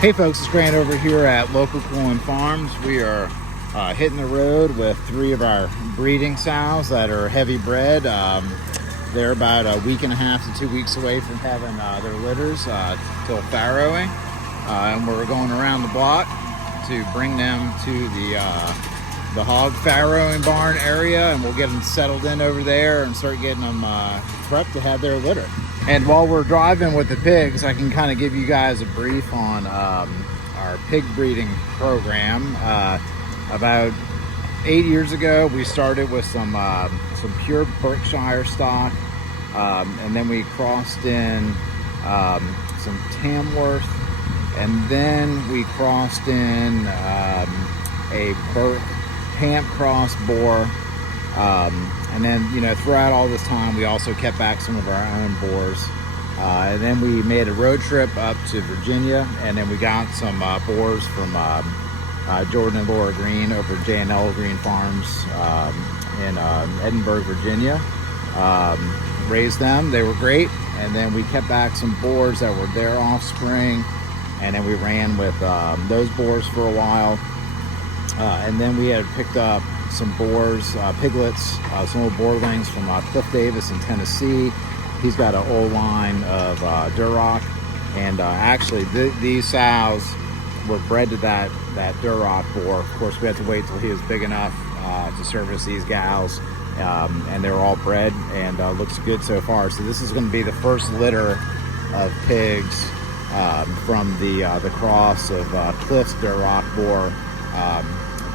Hey folks, it's Grant over here at Local Cooling Farms. We are hitting the road with 3 of our breeding sows that are heavy bred. They're about a week and a half to 2 weeks away from having their litters till farrowing. And we're going around the block to bring them to the hog farrowing barn area, and we'll get them settled in over there and start getting them prepped to have their litter. And while we're driving with the pigs, I can kind of give you guys a brief on our pig breeding program. About 8 years ago, we started with some pure Berkshire stock, and then we crossed in some Tamworth, and then we crossed in a Hamp cross boar. And then, you know, throughout all this time, we also kept back some of our own boars. And then we made a road trip up to Virginia, and then we got some boars from Jordan and Laura Green over at J&L Green Farms in Edinburgh, Virginia. Raised them, they were great. And then we kept back some boars that were their offspring, and then we ran with those boars for a while. And then we had picked up some boars, piglets, some old boarlings from Cliff Davis in Tennessee. He's got an old line of Duroc, and actually these sows were bred to that Duroc boar. Of course, we had to wait till he was big enough to service these gals, and they're all bred and looks good so far. So this is going to be the first litter of pigs from the cross of Cliff's Duroc boar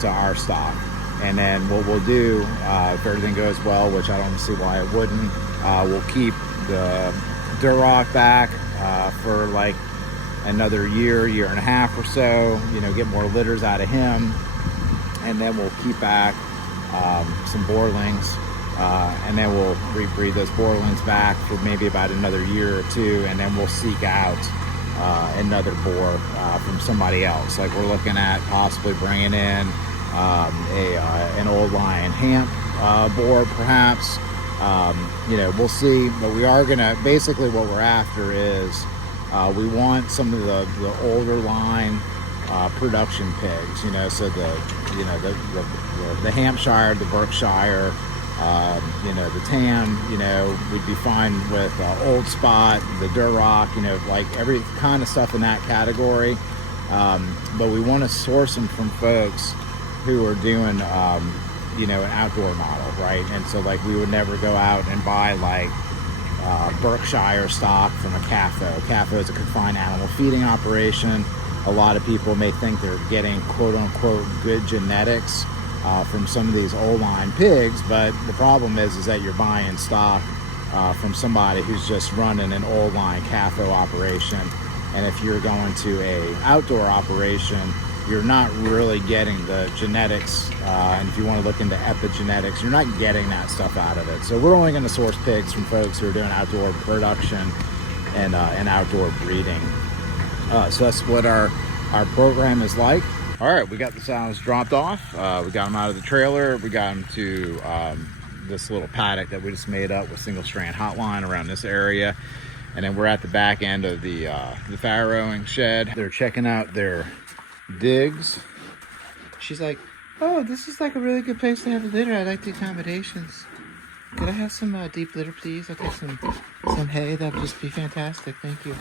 to our stock. And then what we'll do, if everything goes well, which I don't see why it wouldn't, we'll keep the Duroc back for like another year and a half or so, you know, get more litters out of him. And then we'll keep back some boarlings, and then we'll rebreed those boarlings back for maybe about another year or two, and then we'll seek out another boar from somebody else. Like we're looking at possibly bringing in an old line Hamp boar, perhaps. You know, we'll see, but we are gonna, basically what we're after is we want some of the older line production pigs, you know, so the Hampshire, the Berkshire, you know, the Tam, you know, we'd be fine with Old Spot, the Duroc, you know, like every kind of stuff in that category. But we want to source them from folks who are doing, you know, an outdoor model, right? And so like we would never go out and buy like Berkshire stock from a CAFO. CAFO is a confined animal feeding operation. A lot of people may think they're getting quote unquote good genetics from some of these old line pigs, but the problem is that you're buying stock from somebody who's just running an old line CAFO operation. And if you're going to a outdoor operation, you're not really getting the genetics, and if you want to look into epigenetics, you're not getting that stuff out of it. So we're only going to source pigs from folks who are doing outdoor production and outdoor breeding. So that's what our program is like. All right, we got the sows dropped off. We got them out of the trailer. We got them to this little paddock that we just made up with single strand hotline around this area. And then we're at the back end of the farrowing shed. They're checking out their digs. She's like, oh, this is like a really good place to have a litter. I like the accommodations. Could I have some deep litter, please? I'll take some hay. That would just be fantastic. Thank you.